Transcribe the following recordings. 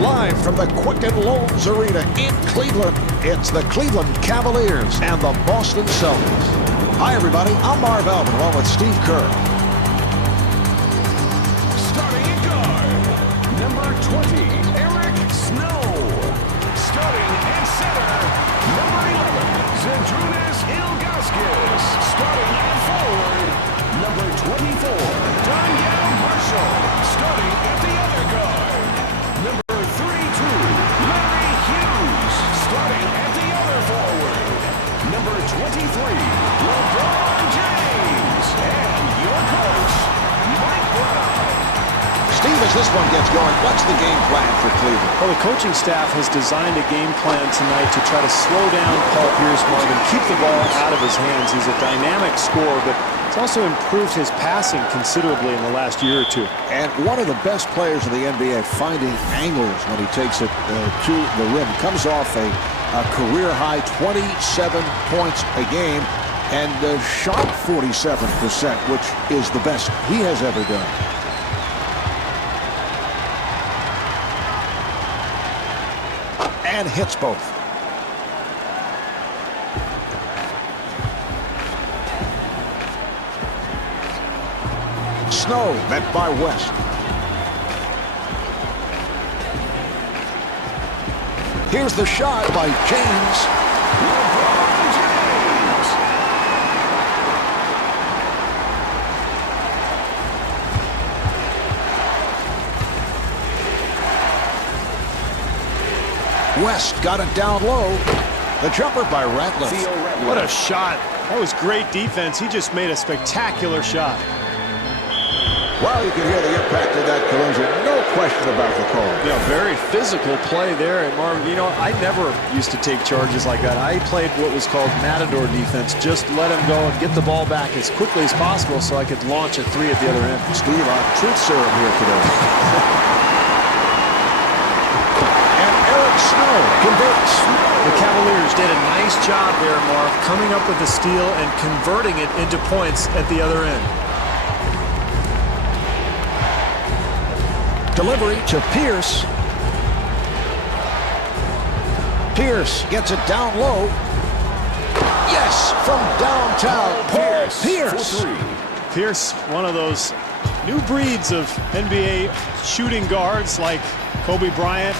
Live from the Quicken Loans Arena in Cleveland, it's the Cleveland Cavaliers and the Boston Celtics. Hi, everybody. I'm Marv Albin, along with Steve Kerr. Starting at guard, number 20, Eric Snow. Starting at center, number 11, Zydrunas Ilgauskas. Starting at forward, number 24, Donyell Marshall. Starting at the other guard, number 32, Larry Hughes. Starting at the other forward, number 23, LeBron James. And your coach, Mike Brown. Steve, as this one gets going, what's the game plan for Cleveland? Well, the coaching staff has designed a game plan tonight to try to slow down Paul Pierce more and keep the ball out of his hands. He's a dynamic scorer, but he's also improved his passing considerably in the last year or two. And one of the best players in the NBA finding angles when he takes it to the rim. Comes off a career-high 27 points a game and shot 47%, which is the best he has ever done. And hits both. Snow met by West. Here's the shot by James. LeBron James. West got it down low. The jumper by Ratliff. What a shot. That was great defense. He just made a spectacular shot. Well, you can hear the impact of that collision. No question about the call. Yeah, very physical play there. And Marvin, you know, I never used to take charges like that. I played what was called matador defense. Just let him go and get the ball back as quickly as possible so I could launch a three at the other end. Steve on truth serum here today. And Eric Snow converts. The Cavaliers did a nice job there, Marv, coming up with the steal and converting it into points at the other end. Delivery to Pierce. Pierce gets it down low. Yes, from downtown, Paul Pierce. Pierce, one of those new breeds of NBA shooting guards like Kobe Bryant,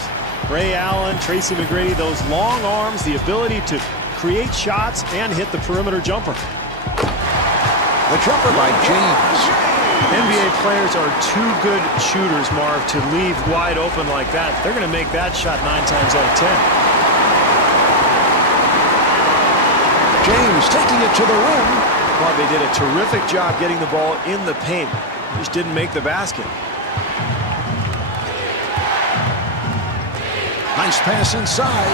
Ray Allen, Tracy McGrady. Those long arms, the ability to create shots and hit the perimeter jumper. The jumper by James. NBA players are too good shooters, Marv, to leave wide open like that. They're going to make that shot 9 times out of 10. James taking it to the rim. Well, they did a terrific job getting the ball in the paint. Just didn't make the basket. Nice pass inside.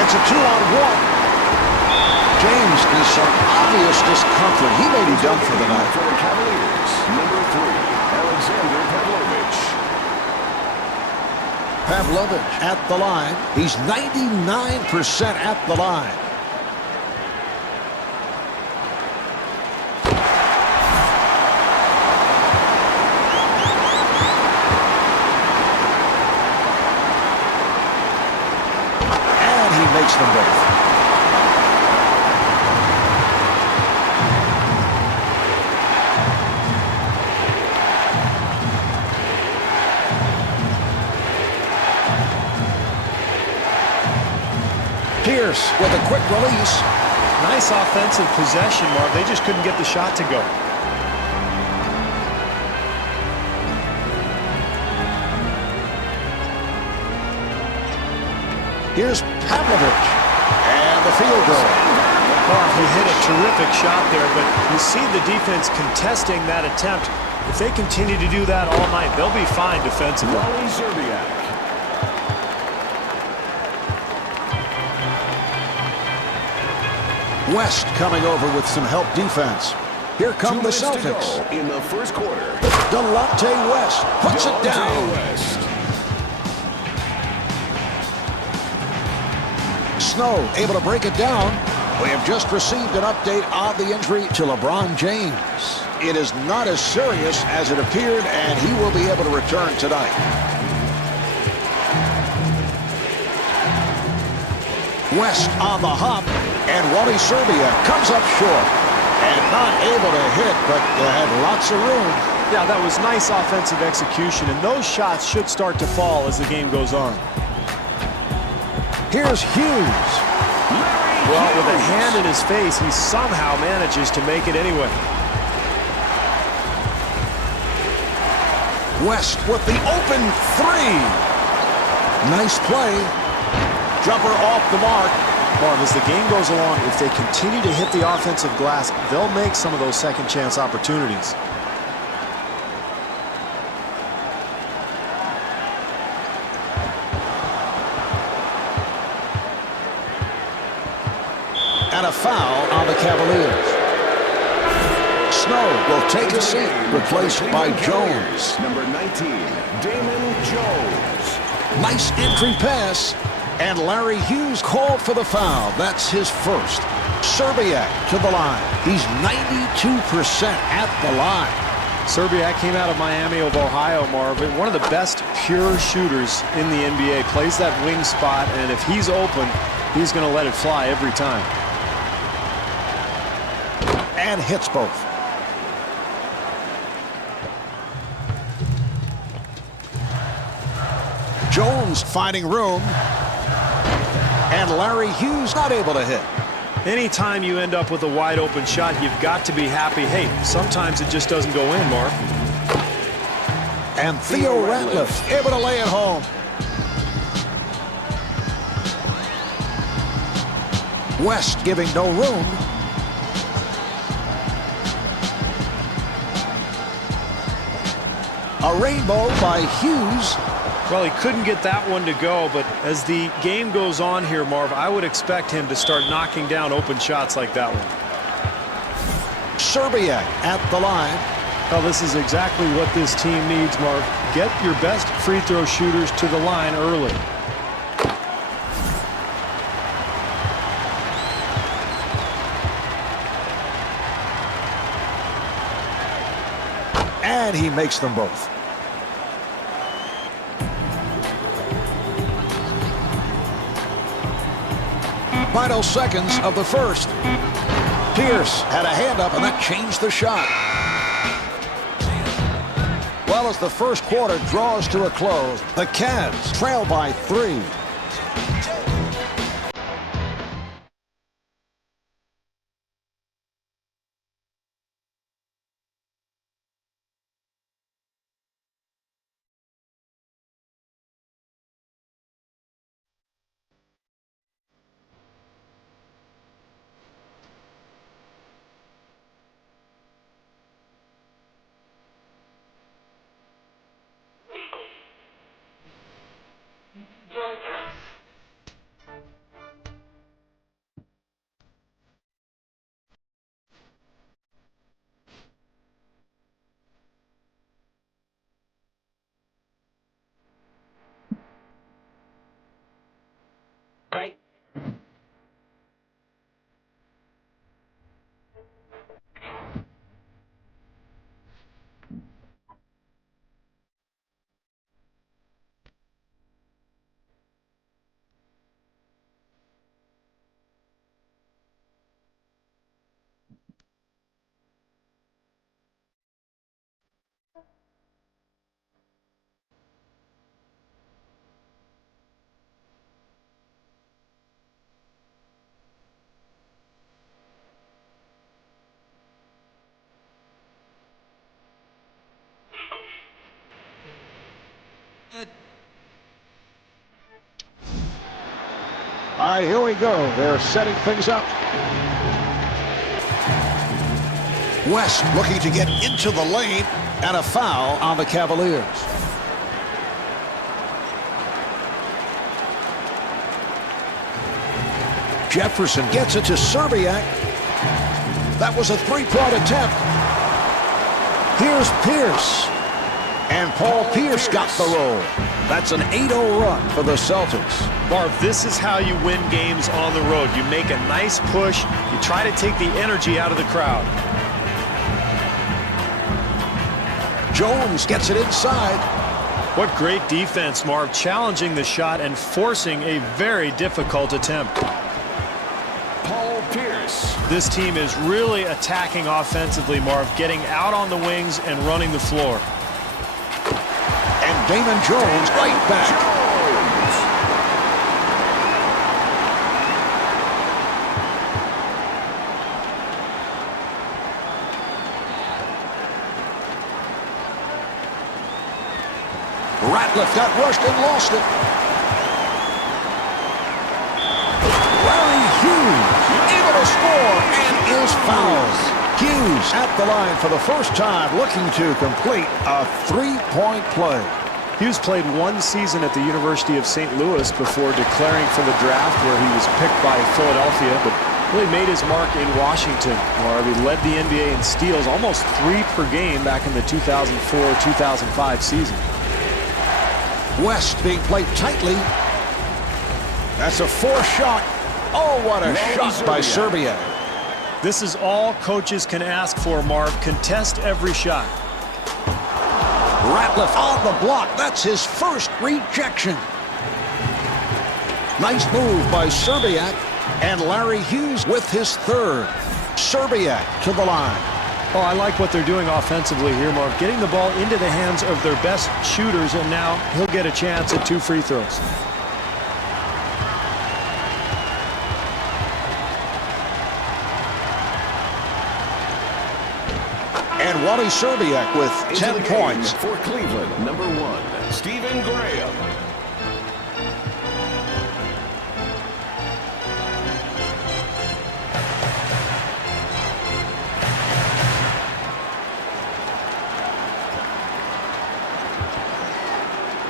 It's a 2-on-1. James is some obvious discomfort. He may be done for the night. For the Cavaliers, number 3, Alexander Pavlovich. Pavlovich at the line. He's 99% at the line. And he makes them both. Pierce with a quick release. Nice offensive possession, Marv. They just couldn't get the shot to go. Here's Pavlovich. And the field goal. Well, he hit a terrific shot there, but you see the defense contesting that attempt. If they continue to do that all night, they'll be fine defensively. West coming over with some help defense. Here come the Celtics. In the first quarter. Delonte West puts it down. West. Snow able to break it down. We have just received an update on the injury to LeBron James. it is not as serious as it appeared, and he will be able to return tonight. West on the hop, and Wally Serbia comes up short. And not able to hit, but had lots of room. Yeah, that was nice offensive execution, and those shots should start to fall as the game goes on. Here's Hughes. Well, with a hand in his face, he somehow manages to make it anyway. West with the open three. Nice play. Jumper off the mark. Marv, as the game goes along, if they continue to hit the offensive glass, they'll make some of those second chance opportunities. And a foul on the Cavaliers. Snow will take a seat, replaced by Jones. Number 19, Damon Jones. Nice entry pass. And Larry Hughes called for the foul. That's his first. Serbiak to the line. He's 92% at the line. Serbiak came out of Miami of Ohio, Marv. One of the best pure shooters in the NBA. Plays that wing spot, and if he's open, he's going to let it fly every time. And hits both. Jones finding room. And Larry Hughes not able to hit. Anytime you end up with a wide open shot, you've got to be happy. Hey, sometimes it just doesn't go in, Mark. And Theo Ratliff able to lay it home. West giving no room. A rainbow by Hughes. Well, he couldn't get that one to go, but as the game goes on here, Marv, I would expect him to start knocking down open shots like that one. Serbiak at the line. Well, this is exactly what this team needs, Marv. Get your best free throw shooters to the line early. And he makes them both. Final seconds of the first. Pierce had a hand up, and that changed the shot. Well, as the first quarter draws to a close, the Cavs trail by 3. All right, here we go. They're setting things up. West looking to get into the lane, and a foul on the Cavaliers. Jefferson gets it to Serbiak. That was a three-point attempt. Here's Pierce. And Paul Pierce got the roll. That's an 8-0 run for the Celtics. Marv, this is how you win games on the road. You make a nice push. You try to take the energy out of the crowd. Jones gets it inside. What great defense, Marv, challenging the shot and forcing a very difficult attempt. Paul Pierce. This team is really attacking offensively, Marv, getting out on the wings and running the floor. And Damon Jones right back. Ratliff got rushed and lost it. Larry Hughes able to score and is fouled. Hughes at the line for the first time, looking to complete a three-point play. Hughes played one season at the University of St. Louis before declaring for the draft, where he was picked by Philadelphia, but really made his mark in Washington. He led the NBA in steals, almost 3 per game back in the 2004-2005 season. West being played tightly. That's a forced shot. Oh, what a shot by Serbia. This is all coaches can ask for, Marv. Contest every shot. Ratliff on the block. That's his first rejection. Nice move by Serbiak. And Larry Hughes with his third. Serbiak to the line. Oh, I like what they're doing offensively here, Marv. Getting the ball into the hands of their best shooters, and now he'll get a chance at 2 free throws. And Wally Serbiak with 10 points. For Cleveland, number 1, Stephen Graham.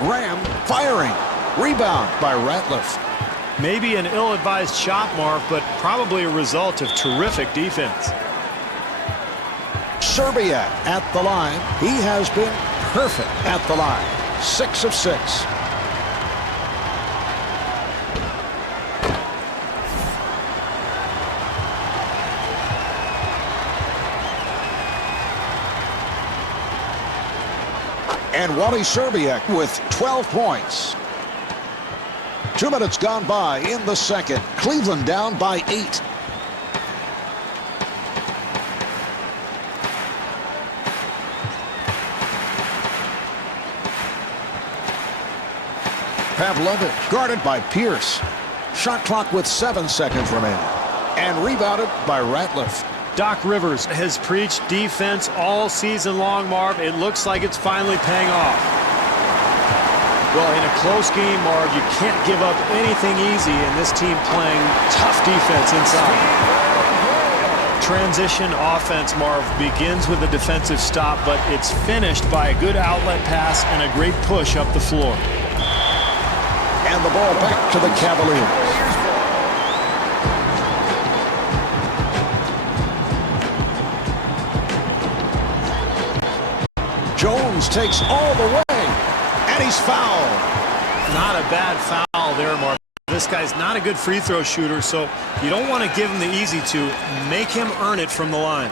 Graham firing. Rebound by Ratliff. Maybe an ill-advised shot, Marv, but probably a result of terrific defense. Serbiak at the line. He has been perfect at the line. 6 of 6. And Wally Serbiak with 12 points. 2 minutes gone by in the second. Cleveland down by 8. Pavlovich guarded by Pierce. Shot clock with 7 seconds remaining. And rebounded by Ratliff. Doc Rivers has preached defense all season long, Marv. It looks like it's finally paying off. Well, in a close game, Marv, you can't give up anything easy, and this team playing tough defense inside. Transition offense, Marv, begins with a defensive stop, but it's finished by a good outlet pass and a great push up the floor. And the ball back to the Cavaliers. Jones takes all the way, and he's fouled. Not a bad foul there, Mark. This guy's not a good free throw shooter, so you don't want to give him the easy two. Make him earn it from the line.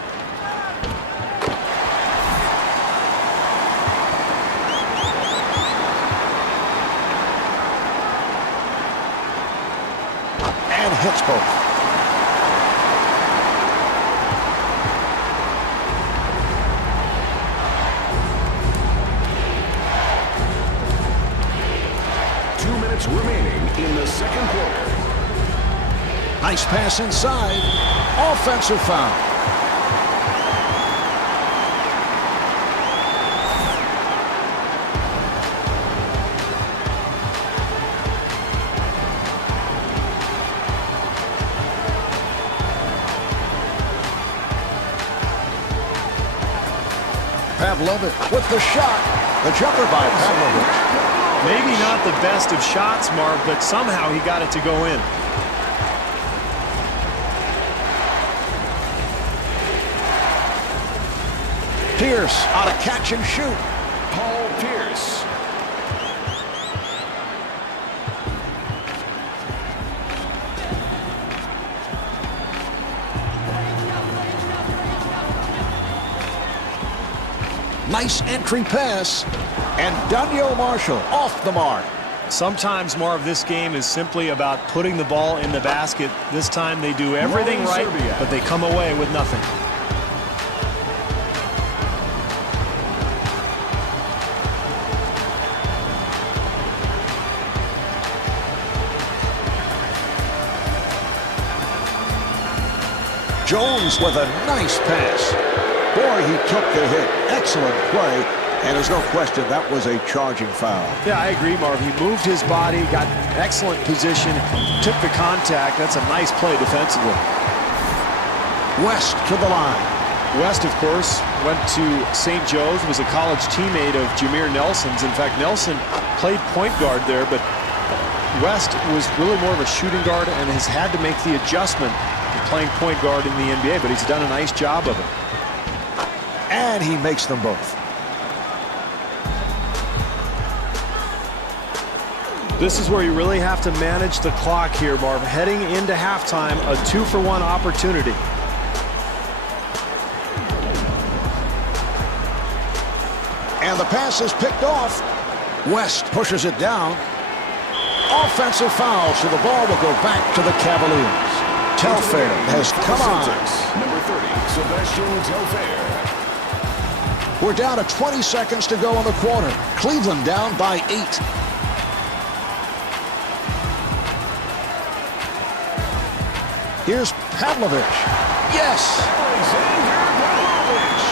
And hits both. Remaining in the second quarter. Nice pass inside. Offensive foul. Pavlovich with the shot. The jumper by Pavlovich. Maybe not the best of shots, Mark, but somehow he got it to go in. Pierce on a catch and shoot. Paul Pierce. Nice entry pass. And Daniel Marshall off the mark. Sometimes, Marv, this game is simply about putting the ball in the basket. This time they do everything right, but they come away with nothing. Jones with a nice pass. Boy, he took the hit. Excellent play. And there's no question that was a charging foul. Yeah, I agree, Marv. He moved his body, got excellent position, took the contact. That's a nice play defensively. West to the line. West, of course, went to St. Joe's, was a college teammate of Jameer Nelson's. In fact, Nelson played point guard there, but West was really more of a shooting guard and has had to make the adjustment to playing point guard in the NBA, but he's done a nice job of it. And he makes them both. This is where you really have to manage the clock here, Marv. Heading into halftime, a 2-for-1 opportunity. And the pass is picked off. West pushes it down. Offensive foul, so the ball will go back to the Cavaliers. Telfair has come on. Number 30, Sebastian Telfair. We're down to 20 seconds to go in the quarter. Cleveland down by 8. Here's Pavlovich. Yes! Alexander Pavlovich.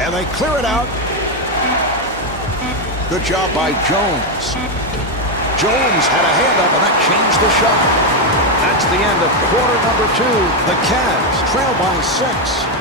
And they clear it out. Good job by Jones. Jones had a hand up, and that changed the shot. That's the end of quarter number 2. The Cavs trail by 6.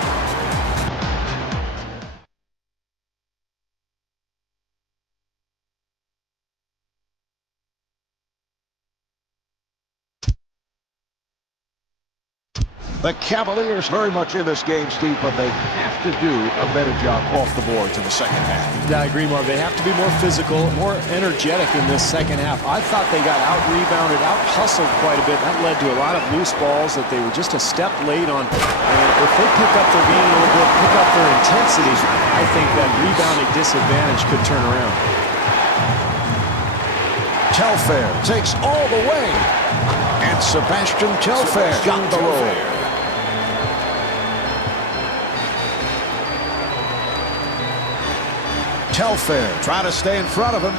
The Cavaliers very much in this game, Steve, but they have to do a better job off the boards in the second half. Yeah, I agree, Marv. They have to be more physical, more energetic in this second half. I thought they got out-rebounded, out-hustled quite a bit. That led to a lot of loose balls that they were just a step late on. And if they pick up their game a little bit, pick up their intensity, I think that rebounding disadvantage could turn around. Telfair takes all the way. And Sebastian Telfair got the roll. Telfair trying to stay in front of him.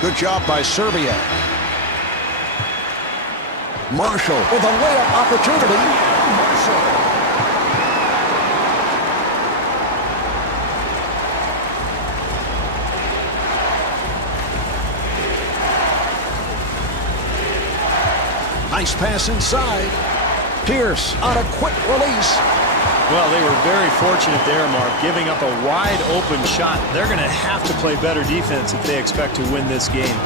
Good job by Serbia. Marshall with a layup opportunity. Marshall. Nice pass inside. Pierce on a quick release. Well, they were very fortunate there, Mark, giving up a wide-open shot. They're going to have to play better defense if they expect to win this game.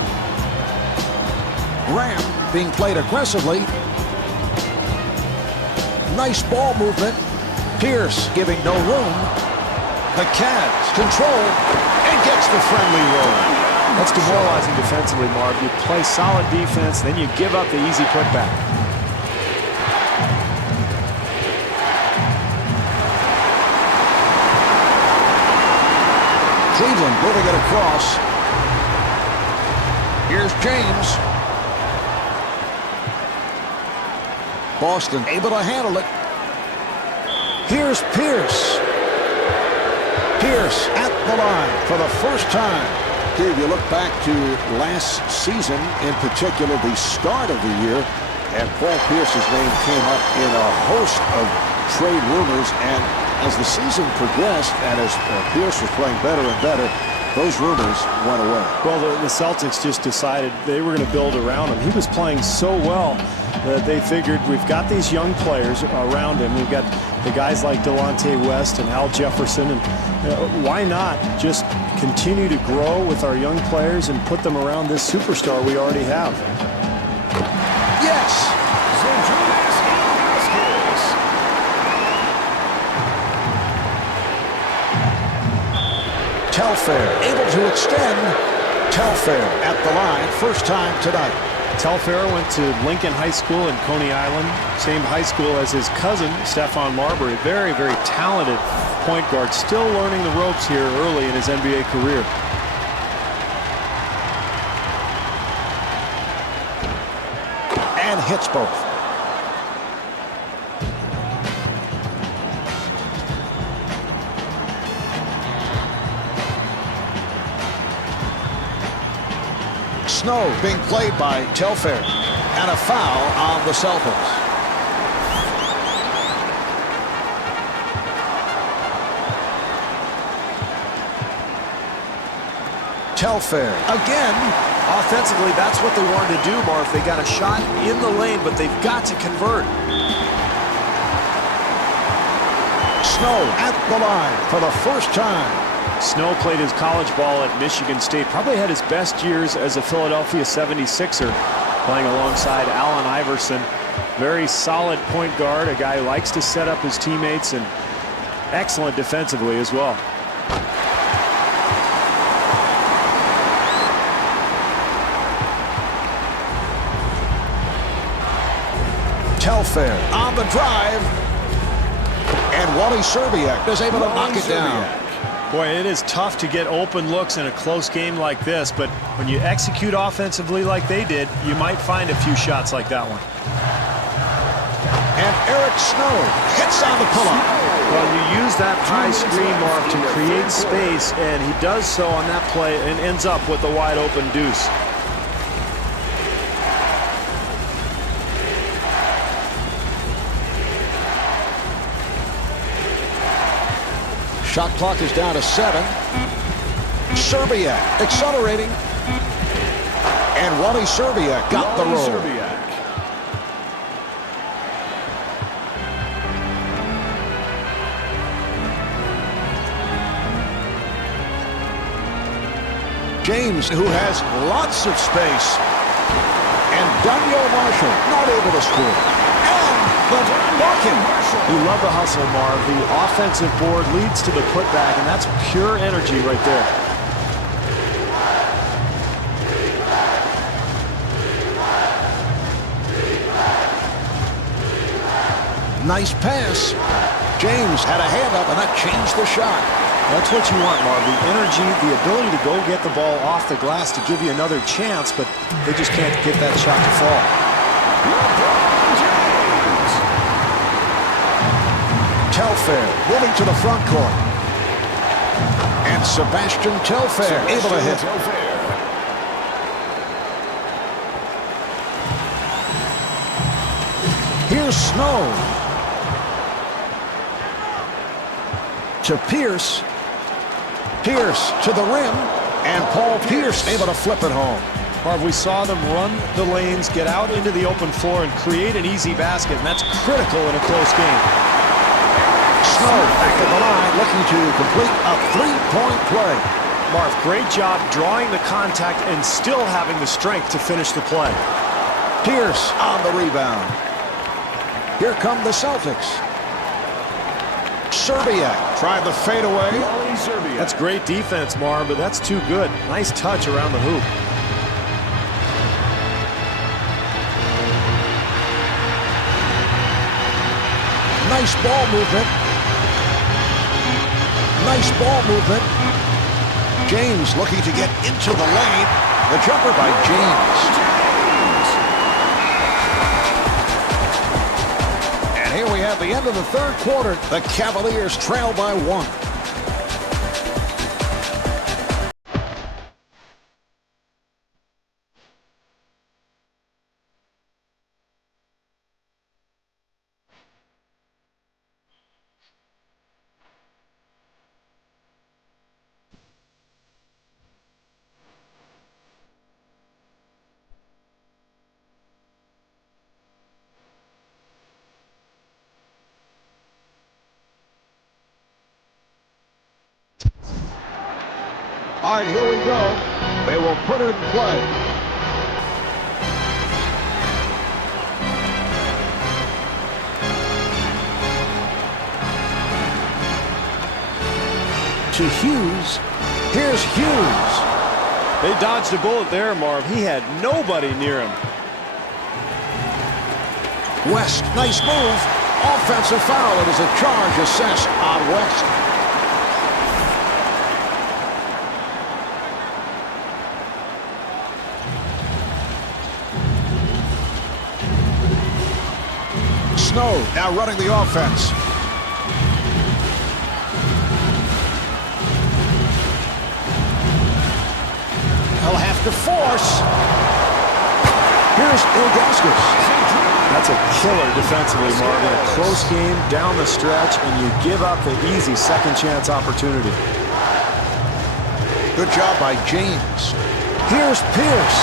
Graham being played aggressively. Nice ball movement. Pierce giving no room. The Cavs control and gets the friendly roll. That's demoralizing defensively, Mark. You play solid defense, then you give up the easy putback. Cleveland moving it across. Here's James. Boston able to handle it. Here's Pierce. Pierce at the line for the first time. Dave, you look back to last season, in particular the start of the year, and Paul Pierce's name came up in a host of trade rumors, and as the season progressed and as Pierce was playing better and better, those rumors went away. Well, the Celtics just decided they were going to build around him. He was playing so well that they figured we've got these young players around him. We've got the guys like Delonte West and Al Jefferson, and why not just continue to grow with our young players and put them around this superstar we already have? Yes! Telfair able to extend. Telfair at the line, first time tonight. Telfair went to Lincoln High School in Coney Island, same high school as his cousin, Stephon Marbury. Very, very talented point guard, still learning the ropes here early in his NBA career. And hits both. Snow being played by Telfair, and a foul on the Celtics. Telfair again. Offensively, that's what they wanted to do, Marv. They got a shot in the lane, but they've got to convert. Snow at the line for the first time. Snow played his college ball at Michigan State. Probably had his best years as a Philadelphia 76er, playing alongside Allen Iverson. Very solid point guard, a guy who likes to set up his teammates, and excellent defensively as well. Telfair on the drive, and Wally Szczerbiak is able to knock it down. Boy, it is tough to get open looks in a close game like this, but when you execute offensively like they did, you might find a few shots like that one. And Eric Snow hits on the pull-up. Well, you use that high screen, Marv, to create space, and he does so on that play and ends up with a wide-open deuce. Shot clock is down to 7. Szczerbiak accelerating. And Wally Szczerbiak got the roll. James, who has lots of space. And Daniel Marshall not able to score. And the bucket. You love the hustle, Marv. The offensive board leads to the putback, and that's pure energy right there. Nice pass. James had a hand up, and that changed the shot. That's what you want, Marv. The energy, the ability to go get the ball off the glass to give you another chance, but they just can't get that shot to fall. Telfair moving to the front court. And Sebastian Telfair able to hit. Here's Snow. To Pierce. Pierce to the rim. And Paul Pierce able to flip it home. Marv, we saw them run the lanes, get out into the open floor, and create an easy basket, and that's critical in a close game. Snow back at the line, looking to complete a three-point play. Marv, great job drawing the contact and still having the strength to finish the play. Pierce on the rebound. Here come the Celtics. Szczerbiak tried the fadeaway. That's great defense, Marv, but that's too good. Nice touch around the hoop. Nice ball movement. Nice ball movement. James looking to get into the lane. The jumper by James. And here we have the end of the third quarter. The Cavaliers trail by 1. All right, here we go. They will put it in play. To Hughes. Here's Hughes. They dodged a bullet there, Marv. He had nobody near him. West, nice move. Offensive foul. It is a charge assessed on West. Snow now running the offense. He'll have to force. Here's Ilgauskas. That's a killer defensively, Marvin. A close game down the stretch, and you give up the easy second chance opportunity. Good job by James. Here's Pierce.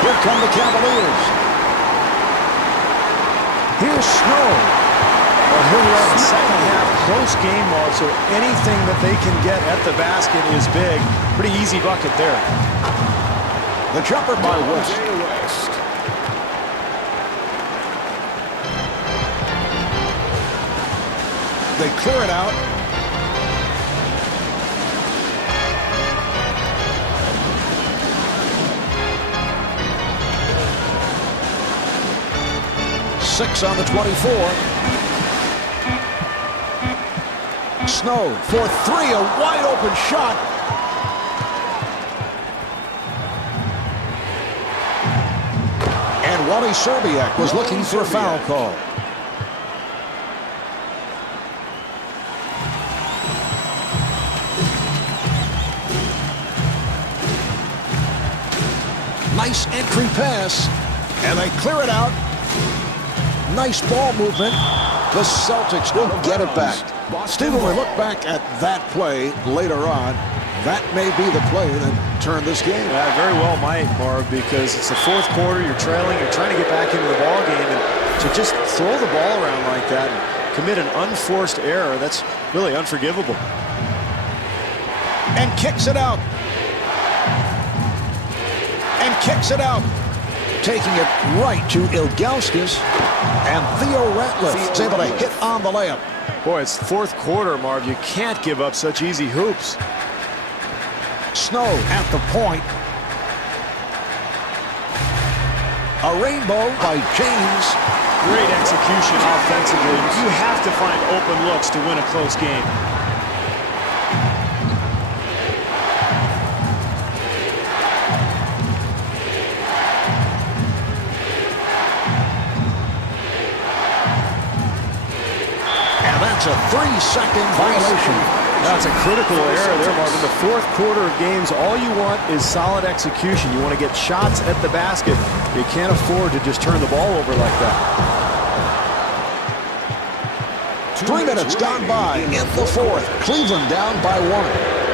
Here come the Cavaliers. Here's Snow. Well, here we are in the second half. Close game, Marv, so anything that they can get at the basket is big. Pretty easy bucket there. The jumper by West. They clear it out. Six on the 24. Snow for three, a wide open shot. And Wally Serbiak was looking for a foul call. Nice entry pass, and they clear it out. Nice ball movement. The Celtics will get it back. Steve, when we look back at that play later on, that may be the play that turned this game. Yeah, very well might, Marv, because it's the fourth quarter, you're trailing, you're trying to get back into the ball game, and to just throw the ball around like that and commit an unforced error, that's really unforgivable. And kicks it out. And kicks it out. Taking it right to Ilgauskas, and Theo Ratliff is able to hit on the layup. Boy, it's fourth quarter, Marv. You can't give up such easy hoops. Snow at the point. A rainbow by James. Great execution offensively. You have to find open looks to win a close game. That's a 3-second violation. That's a critical error there, Marvin. The fourth quarter of games, all you want is solid execution. You want to get shots at the basket. You can't afford to just turn the ball over like that. 3 minutes gone by in the fourth. Cleveland down by 1.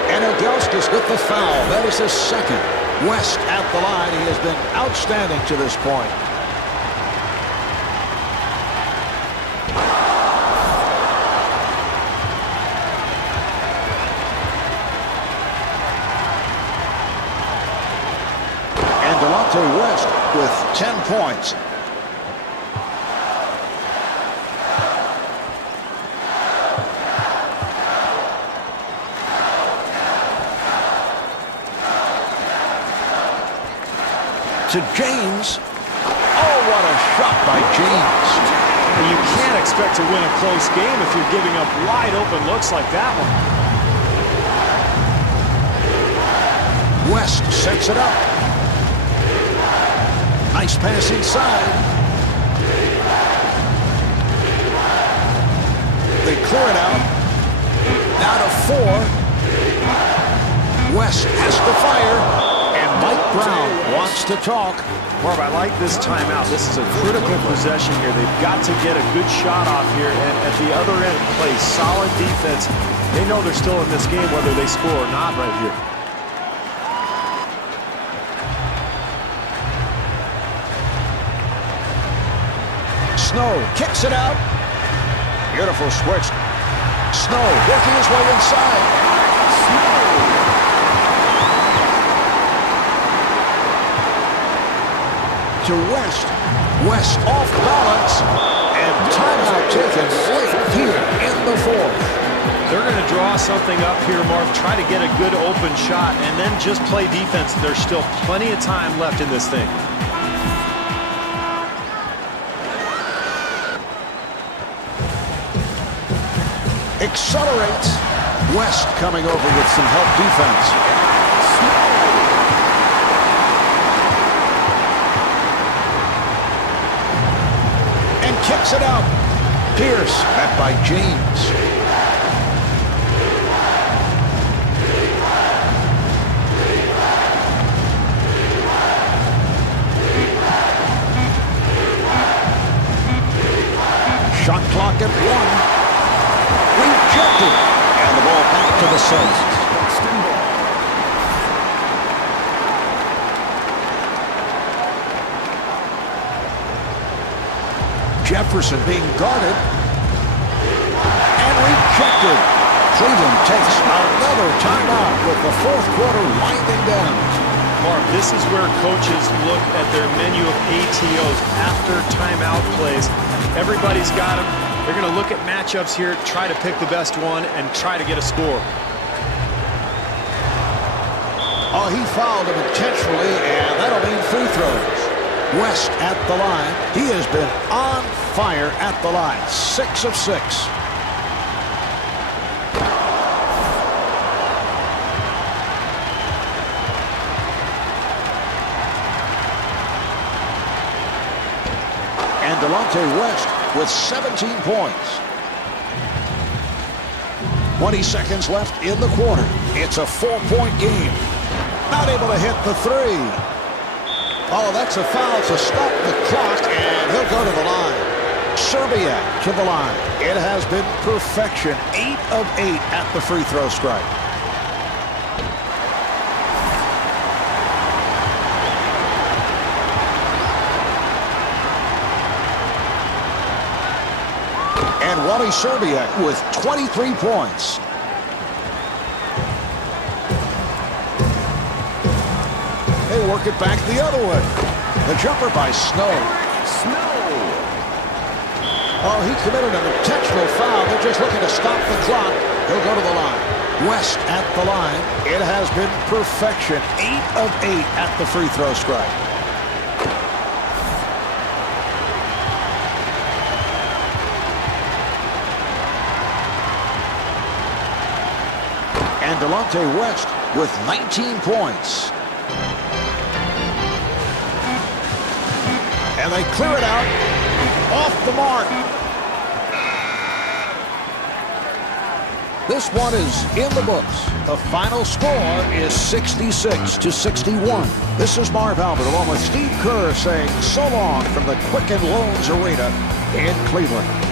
And Ilgauskas with the foul. That is his second. West at the line. He has been outstanding to this point. West with 10 points. To James. Oh, what a shot by James. You can't expect to win a close game if you're giving up wide open looks like that one. West sets it up. Nice pass inside. They clear it out. Now to 4. West has to fire. And Mike Brown wants to talk. Marv, I like this timeout. This is a critical possession here. They've got to get a good shot off here. And at the other end, play solid defense. They know they're still in this game whether they score or not right here. Snow kicks it out. Beautiful switch. Snow working his way inside. To West. West off balance. And timeout taken late here in the fourth. They're going to draw something up here, Marv. Try to get a good open shot and then just play defense. There's still plenty of time left in this thing. accelerates. West coming over with some help defense. And kicks it out. Pierce, met by James. Shot clock at 1. Rejected. And the ball back to the Celtics. Jefferson being guarded. And rejected. Cleveland takes another timeout with the fourth quarter winding down. Mark, this is where coaches look at their menu of ATOs after timeout plays. Everybody's got them. They're going to look at matchups here, try to pick the best one, and try to get a score. Oh, he fouled him intentionally, and that'll mean free throws. West at the line. He has been on fire at the line. 6 of 6. And Delonte West with 17 points. 20 seconds left in the quarter. It's a 4-point game. Not able to hit the 3. Oh, that's a foul to stop the clock, and he'll go to the line. Serbiak to the line. It has been perfection. 8 of 8 at the free throw strike. And Wally Serbiak with 23 points. They work it back the other way. The jumper by Snow. Oh, he committed an intentional foul. They're just looking to stop the clock. He'll go to the line. West at the line. It has been perfection. 8 of 8 at the free throw strike. And Delonte West with 19 points. And they clear it out. Off the mark. This one is in the books. The final score is 66-61. This is Marv Albert along with Steve Kerr saying so long from the Quicken Loans Arena in Cleveland.